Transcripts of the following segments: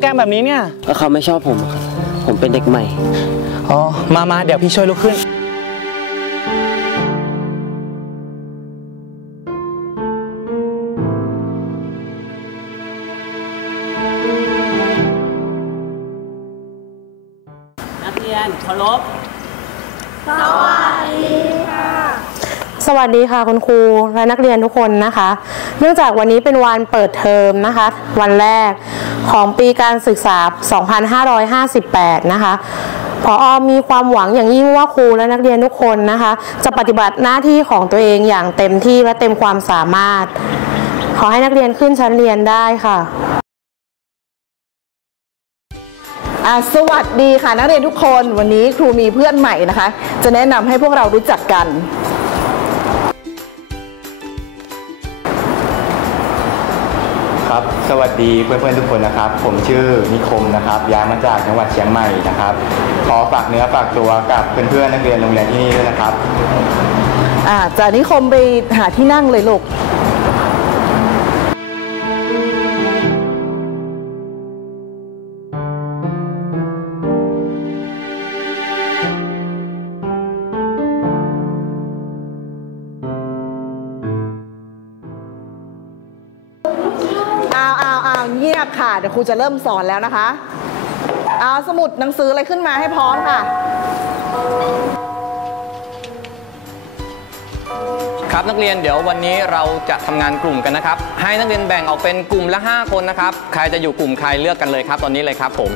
แกล้งแบบนี้เนี่ยก็เขาไม่ชอบผมครับ ผมเป็นเด็กใหม่ อ๋อ มามาเดี๋ยวพี่ช่วยลุกขึ้น นักเรียนเคารพสวัสดีค่ะ สวัสดีค่ะคุณครูและนักเรียนทุกคนนะคะ เนื่องจากวันนี้เป็นวันเปิดเทอมนะคะ วันแรกของปีการศึกษา 2558 นะคะพออมีความหวังอย่างยิ่งว่าครูและนักเรียนทุกคนนะคะ จะปฏิบัติหน้าที่ของตัวเองอย่างเต็มที่และเต็มความสามารถ ขอให้นักเรียนขึ้นชั้นเรียนได้ค่ะสวัสดีค่ะนักเรียนทุกคนวันนี้ครูมีเพื่อนใหม่นะคะ จะแนะนำให้พวกเรารู้จักกัน สวัสดีเพื่อนๆทุกคนนะครับ ผมชื่อนิคมนะครับย้ายมาจากจังหวัดเชียงใหม่นะครับ ขอฝากเนื้อฝากตัวกับเพื่อนๆนักเรียนโรงเรียนที่นี่ด้วยนะครับ อ่าจากนิคมไปหาที่นั่งเลยลูก ยบค่ะ เดี๋ยวครูจะเริ่มสอนแล้วนะคะ เอาสมุดหนังสืออะไรขึ้นมาให้พร้อมค่ะ ครับนักเรียนเดี๋ยววันนี้เราจะทำงานกลุ่มกันนะครับ ให้นักเรียนแบ่งออกเป็นกลุ่มละ 5 คนนะครับ ใครจะอยู่กลุ่มใครเลือกกันเลยครับ ตอนนี้เลยครับผม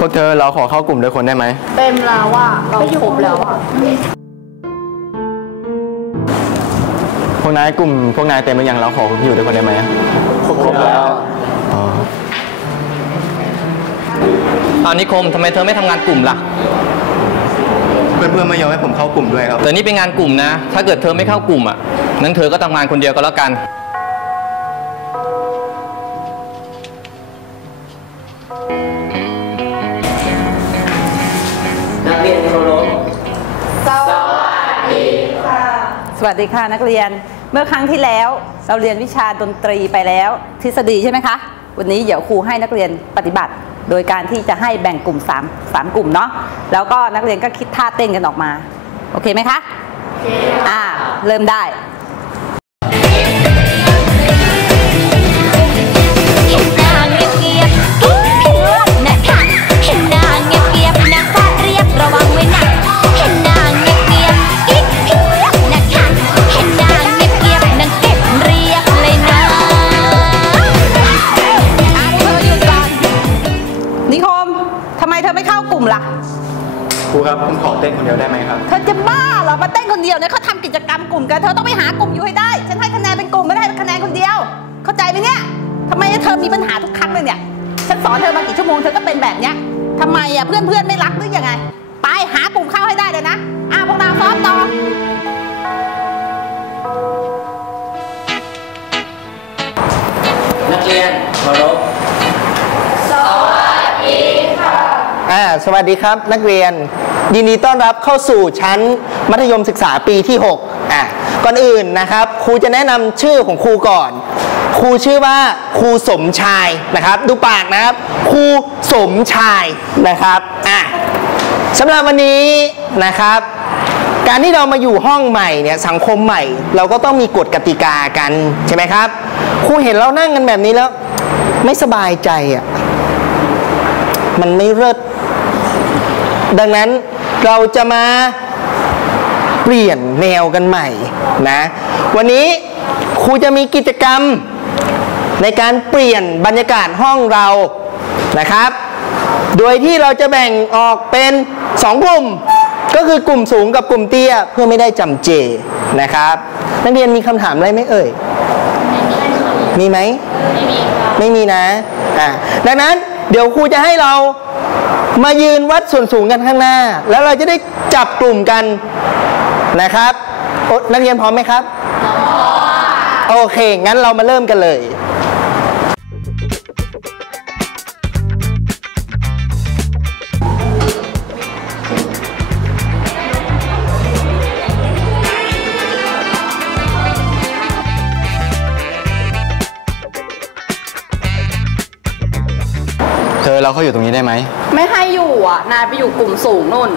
พวกเธอเราขอเข้ากลุ่มด้วยคนได้ไหม เต็มแล้วอะเราครบแล้วอะพวกนายกลุ่มพวกนายเต็มหรือยังเราขออยู่ด้วยคนได้ไหมครบแล้วเอานิคมทำไมเธอไม่ทำงานกลุ่มล่ะ เพื่อนๆไม่ยอมให้ผมเข้ากลุ่มด้วยครับ แต่นี่เป็นงานกลุ่มนะ ถ้าเกิดเธอไม่เข้ากลุ่มอะนั้นเธอก็ทำงานคนเดียวก็แล้วกัน วัสดีค่ะนักเรียน เมื่อครั้งที่แล้วเราเรียนวิชาดนตรีไปแล้ว ทฤษฎีใช่ไหมคะ วันนี้เดี๋ยวครูให้นักเรียนปฏิบัติ โดยการที่จะให้แบ่งกลุ่ม 3 3 กลุ่มเนาะแล้วก็นักเรียนก็คิดท่าเต้นกันออกมา โอเคไหมคะโอเคอ่า เริ่มได้ สวัสดีครับนักเรียน ยินดีต้อนรับเข้าสู่ชั้นมัธยมศึกษาปีที่6อะก่อนอื่นนะครับ ครูจะแนะนำชื่อของครูก่อน ครูชื่อว่าครูสมชายนะครับ ดูปากนะครับ ครูสมชายนะครับอะสำหรับวันนี้นะครับการที่เรามาอยู่ห้องใหม่เนี่ยสังคมใหม่ เราก็ต้องมีกฎกติกากันใช่ไหมครับครูเห็นเรานั่งกันแบบนี้แล้ว ไม่สบายใจอะมันไม่เลิศ ดังนั้นเราจะมาเปลี่ยนแนวกันใหม่นะวันนี้ครูจะมีกิจกรรมในการเปลี่ยนบรรยากาศห้องเรานะครับ โดยที่เราจะแบ่งออกเป็นสองกลุ่ม ก็คือกลุ่มสูงกับกลุ่มเตี้ยเพื่อไม่ได้จำเจนะครับ นักเรียนมีคำถามอะไรไหมเอ่ย มีไหม ไม่มีไม่มีนะอ่าดังนั้นเดี๋ยวครูจะให้เรา มายืนวัดส่วนสูงกันข้างหน้า แล้วเราจะได้จับกลุ่มกันนะครับนักเรียนพร้อมไหมครับพร้อมโอเค งั้นเรามาเริ่มกันเลย อเราเขาอยู่ตรงนี้ได้ไหม ไม่ให้อยู่อะ นายไปอยู่กลุ่มสูงนู่น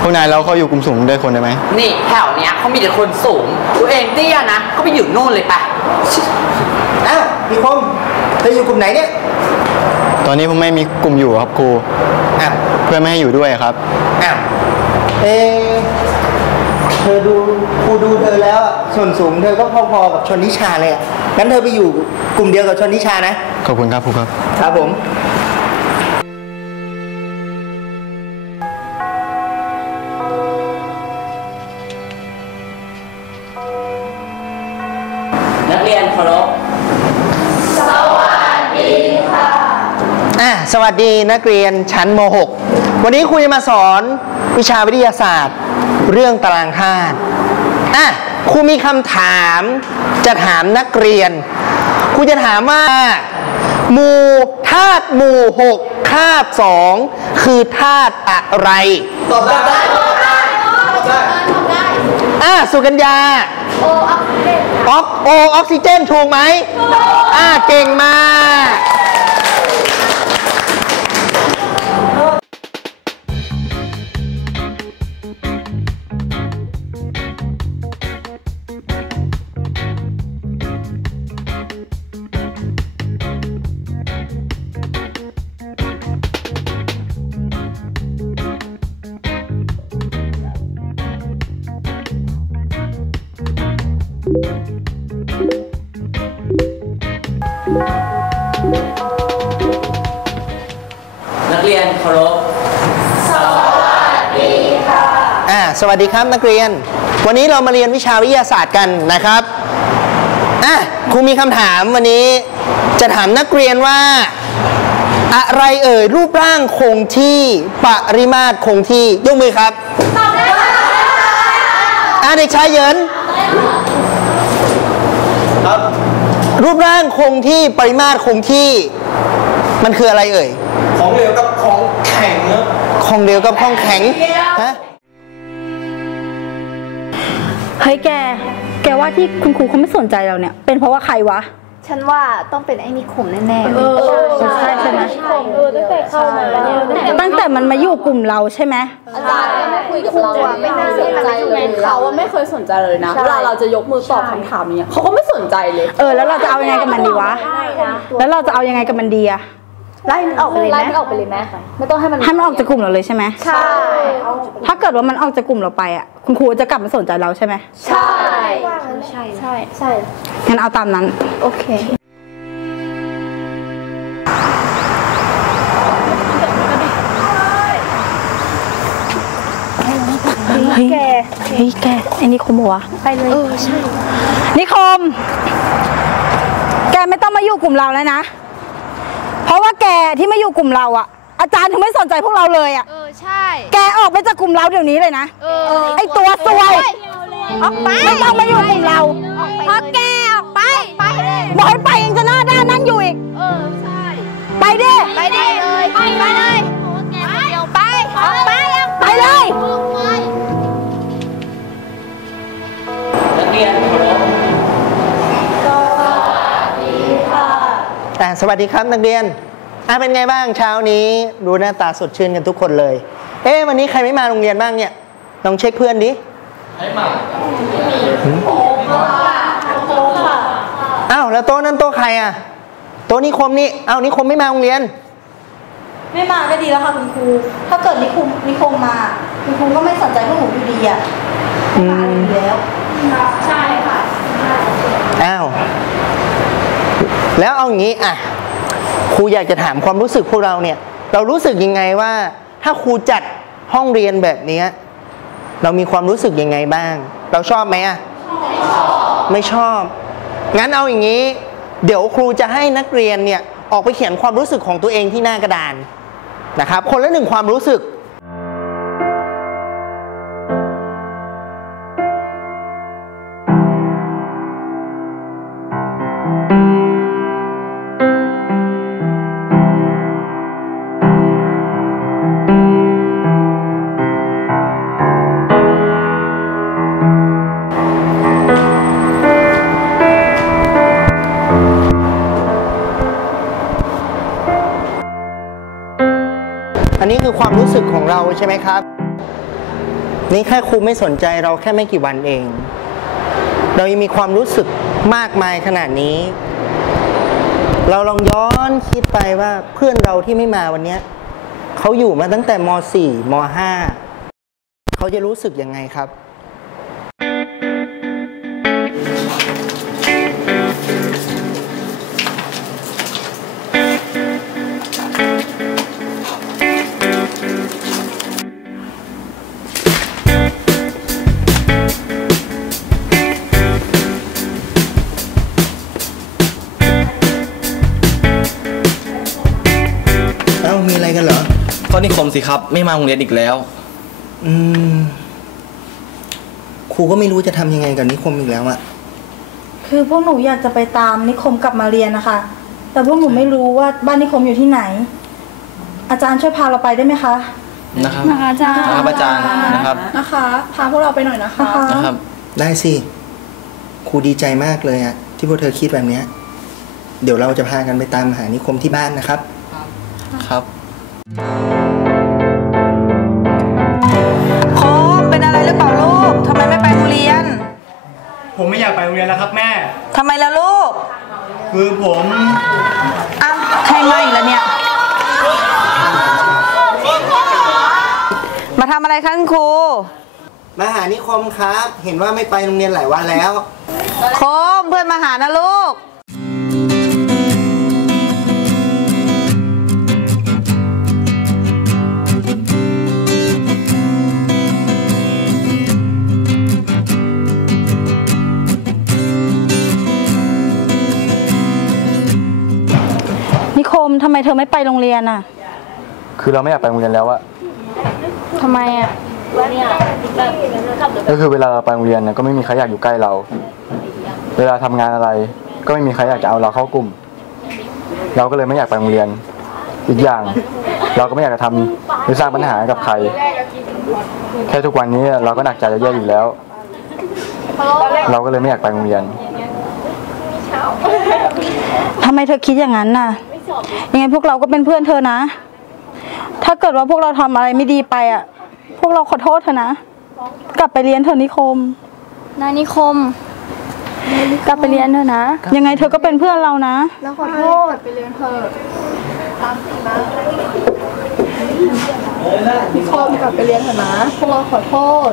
พวกนายเราเขาอยู่กลุ่มสูงด้วยคนได้ไหม นี่แถวเนี้ยเขามีแต่คนสูง ตัวเองเตี้ยนะเขาไปอยู่นู่นเลยไปอ้าวพี่คมเธออยู่กลุ่มไหนเนี่ย ตอนนี้ผมไม่มีกลุ่มอยู่ครับครู อ้าวเพื่อนไม่ให้อยู่ด้วยครับ อ้าว เอะเธอดูครูดูเธอแล้วอะส่วนสูงเธอก็พอๆกับชนนิชาเลยอะ งั้นเธอไปอยู่กลุ่มเดียวกับชนนิชานะ ขอบคุณครับครูครับ ครับผม นักเรียนเคารพอะ สวัสดีนักเรียนชั้นม .6 วันนี้ครูจะมาสอนวิชาวิทยาศาสตร์ เรื่องตารางธาตุ อะครูมีคำถาม จะถามนักเรียนครูจะถามว่า หมู่ธาตุหมู่6คาบ2คือธาตุอะไร ตอบได้ตอบได้อะสุกัญญาออกโอออกซิเจนถูกไหมอ่าเก่งมาก เรียนเคารพอ่าสวัสดีครับนักเรียน วันนี้เรามาเรียนวิชาวิทยาศาสตร์กันนะครับอะครูมีคำถามวันนี้จะถามนักเรียนว่า อะไรเอ่ยรูปร่างคงที่ปริมาตรคงที่ยกมือครับตอบได้อ่าเด็กชายเหยินครับรูปร่างคงที่ปริมาตรคงที่ มันคืออะไรเอ่ย ของเหลวกับของแข็งเนอะของเดียวกับของแข็งฮะเฮ้ยแก แกว่าที่คุณครูเขาไม่สนใจเราเนี่ย เป็นเพราะว่าใครวะ ฉันว่าต้องเป็นไอ้นิคมแน่ๆเออใช่ใช่ไหมเออตั้งแต่เข้ามาเนี่ยตั้งแต่มันมาอยู่กลุ่มเราใช่ไหมอาจารย์ไม่คุยกับเราอะไม่น่าสนใจเลยเขาอะไม่เคยสนใจเลยนะใช่เวลาเราจะยกมือตอบคำถามเนี่ยเขาก็ไม่สนใจเลย เออแล้วเราจะเอายังไงกับมันดีวะ แล้วเราจะเอายังไงกับมันดีอะ ไล่มันออกไปเลยไหมไล่มันออกไปเลยไหมไม่ต้องให้มันให้มันออกจากกลุ่มเราเลยใช่ไหมใช่ ถ้าเกิดว่ามันออกจากกลุ่มเราไปอะคุณครูจะกลับมาสนใจเราใช่ไหมใช่ ใช่ ใช่ ใช่ งั้นเอาตามนั้น โอเค เฮ้ยแกเฮ้ย แกไอ้นิคมบอกวะไปเลยเออใช่นิคม แกไม่ต้องมาอยู่กลุ่มเราแล้วนะ เพราะว่าแกที่มาอยู่กลุ่มเราอะอาจารย์ถึงไม่สนใจพวกเราเลยอะเออใช่ แกออกไปจากกลุ่มเราเดี๋ยวนี้เลยนะเออไอตัวซวยออกไปไม่ต้องมาอยู่กลุ่มเราเพราะแกออกไปไปเลยบอกให้ไปยังจะหน้าด้านนั่งอยู่อีกเออใช่ไปดิไปได้เลยไปไปเลยไปออกไปออกไปเลย สวัสดีครับนักเรียนอะเป็นไงบ้างเช้านี้ดูหน้าตาสดชื่นกันทุกคนเลย เอ๊ะวันนี้ใครไม่มาโรงเรียนบ้างเนี่ยลองเช็คเพื่อนดิให้มาอ้าวแล้วโต๊ะนั้นโต๊ะใครอะโต๊ะนิคมนี่อ้าวนิคมไม่มาโรงเรียน ไม่มาก็ดีแล้วค่ะคุณครู ถ้าเกิดนิคมนิคมมา คุณครูก็ไม่สนใจพวกหนูอยู่ดีอะไม่มาเลยอยู่แล้วใช่ค่ะอ้าว แล้วเอาอย่างนี้อะครูอยากจะถามความรู้สึกพวกเราเนี่ย เรารู้สึกยังไงว่า ถ้าครูจัดห้องเรียนแบบนี้เรามีความรู้สึกยังไงบ้าง เราชอบไหมอะไม่ชอบ งั้นเอาอย่างนี้ เดี๋ยวครูจะให้นักเรียนเนี่ยออกไปเขียนความรู้สึกของตัวเองที่หน้ากระดานนะครับ คนละหนึ่งความรู้สึก นี่แค่ครูไม่สนใจเราแค่ไม่กี่วันเอง เรายังมีความรู้สึกมากมายขนาดนี้ เราลองย้อนคิดไปว่าเพื่อนเราที่ไม่มาวันนี้เขาอยู่มาตั้งแต่ม .4 ม .5 เขาจะรู้สึกยังไงครับ กันเหรอก็นิคมสิครับ ไม่มาโรงเรียนอีกแล้ว อืมครูก็ไม่รู้จะทำยังไงกับนิคมอีกแล้วอะคือพวกหนูอยากจะไปตามนิคมกลับมาเรียนนะคะ แต่พวกหนูไม่รู้ว่าบ้านนิคมอยู่ที่ไหน อาจารย์ช่วยพาเราไปได้ไหมคะ นะครับนะคะอาจารย์ครับอาจารย์นะครับนะคะ พาพวกเราไปหน่อยนะคะ นะครับ ได้สิครูดีใจมากเลยอะที่พวกเธอคิดแบบเนี้ย เดี๋ยวเราจะพากันไปตามหานิคมที่บ้านนะครับ ครับ โคมเป็นอะไรหรือเปล่าลูกทำไมไม่ไปโรงเรียน ผมไม่อยากไปโรงเรียนแล้วครับแม่ ทำไมล่ะลูก คือผมอ้าวใครมาอีกแล้วเนี่ย มาทำอะไรคะคุณครู มาหานิคมครับ เห็นว่าไม่ไปโรงเรียนหลายวันแล้ว โคมเพื่อนมาหานะลูก ไมเธอไม่ไปโรงเรียนอะ คือเราไม่อยากไปโรงเรียนแล้วอะทำไมอะก็คือเวลาเราไปโรงเรียนเนี่ยก็ไม่มีใครอยากอยู่ใกล้เรา เวลาทำงานอะไร ก็ไม่มีใครอยากจะเอาเราเข้ากลุ่ม เราก็เลยไม่อยากไปโรงเรียน อีกอย่าง เราก็ไม่อยากจะทำหรือสร้างปัญหาให้กับใคร แค่ทุกวันนี้เราก็หนักใจจะแย่อยู่แล้ว เราก็เลยไม่อยากไปโรงเรียนทำไมเธอคิดอย่างนั้นน่ะ ยังไงพวกเราก็เป็นเพื่อนเธอนะ ถ้าเกิดว่าพวกเราทำอะไรไม่ดีไปอะ พวกเราขอโทษเธอนะ กลับไปเรียนเถอะนิคมนายนิคม กลับไปเรียนเถอะนะ ยังไงเธอก็เป็นเพื่อนเรานะแล้วขอโทษไปเรียนเถอะนิคมกลับไปเรียนเถอะนะ พวกเราขอโทษ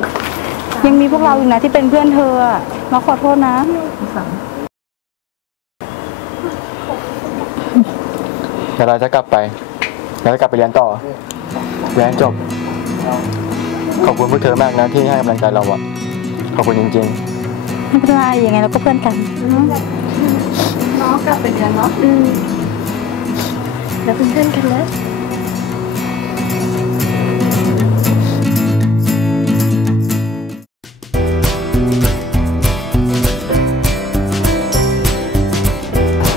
ยังมีพวกเราอีกนะที่เป็นเพื่อนเธออะเราขอโทษนะ ดี๋ยวเราจะกลับไปเราจะกลับไปเรียนต่อเรียนให้จบ ขอบคุณพวกเธอมากนะที่ให้กำลังใจเราอะขอบคุณจริงๆไม่เป็นไรยังไงเราก็เพื่อนกันน้องกลับไปเรียนเนาะอืมเราเป็นเพื่อนกันนะ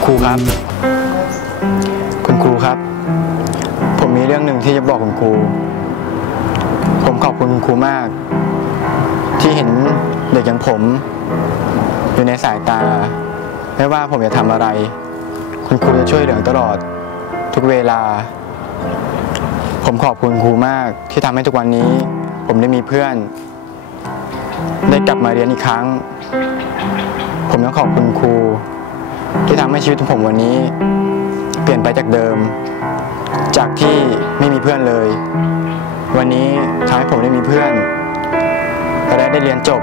ครูครับคุณครูครับ ผมมีเรื่องหนึ่งที่จะบอกคุณครู ผมขอบคุณคุณครูมาก ที่เห็นเด็กอย่างผม อยู่ในสายตา ไม่ว่าผมจะทำอะไร คุณครูจะช่วยเหลือตลอด ทุกเวลา ผมขอบคุณครูมากที่ทำให้ทุกวันนี้ ผมได้มีเพื่อน ได้กลับมาเรียนอีกครั้ง ผมต้องขอบคุณครูที่ทำให้ชีวิตของผมวันนี้ เปลี่ยนไปจากเดิม จากที่ไม่มีเพื่อนเลย วันนี้ทำให้ผมได้มีเพื่อนและได้เรียนจบ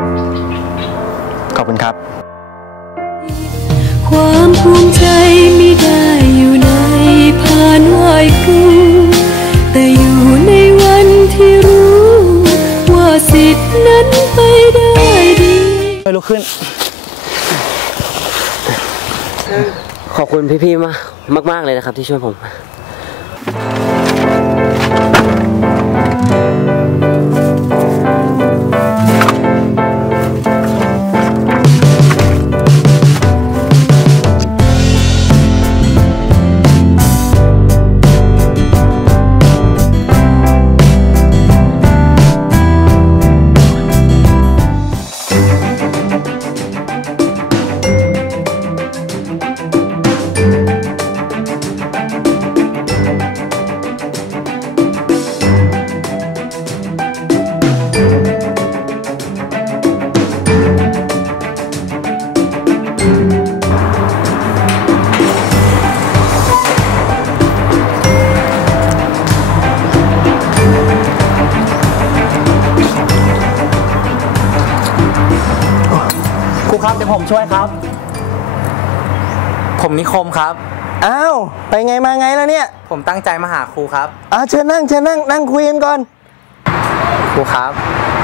ขอบคุณครับ ความภูมิใจ ขอบคุณพี่ๆมากมากเลยนะครับที่ช่วยผม ผมช่วยครับ ผมนิคมครับ อ้าว ไปไงมาไงแล้วเนี่ย ผมตั้งใจมาหาครูครับอ่าเชิญนั่งเชิญนั่งนั่งคุยกันก่อน ครูครับ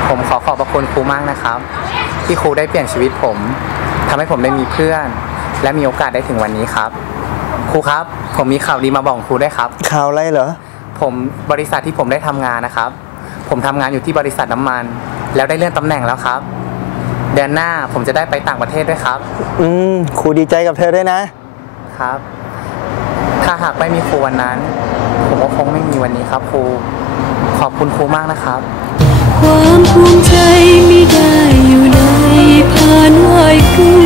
ผมขอขอบพระคุณครูมากนะครับ ที่ครูได้เปลี่ยนชีวิตผมทำให้ผมได้มีเพื่อน และมีโอกาสได้ถึงวันนี้ครับ ครูครับ ผมมีข่าวดีมาบอกครูได้วยครับ ข่าวอะไรเหรอ ผมบริษัทที่ผมได้ทำงานนะครับ ผมทำงานอยู่ที่บริษัทน้ำมัน แล้วได้เลื่อนตำแหน่งแล้วครับ เดือนหน้าผมจะได้ไปต่างประเทศด้วยครับ อืมครูดีใจกับเธอด้วยนะครับ ถ้าหากไม่มีครูวันนั้น ผมก็คงไม่มีวันนี้ครับครู ขอบคุณครูมากนะครับ ความภูมิใจไม่ได้อยู่ในพานไหวครู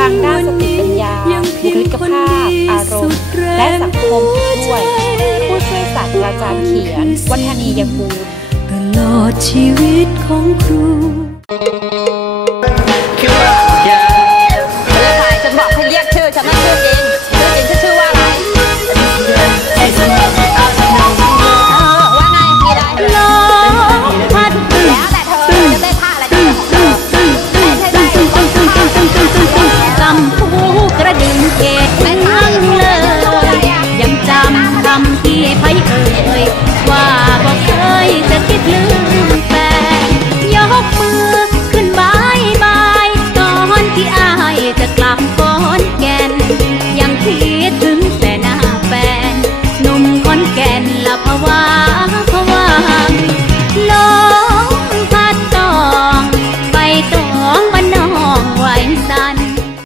ทางด้านสติปัญญาบุคลิกภาพ อารมณ์ และสังคมด้วย ผู้ช่วยศาสตราจารย์เขียน วัฒนียกูลตลอดชีวิตของครู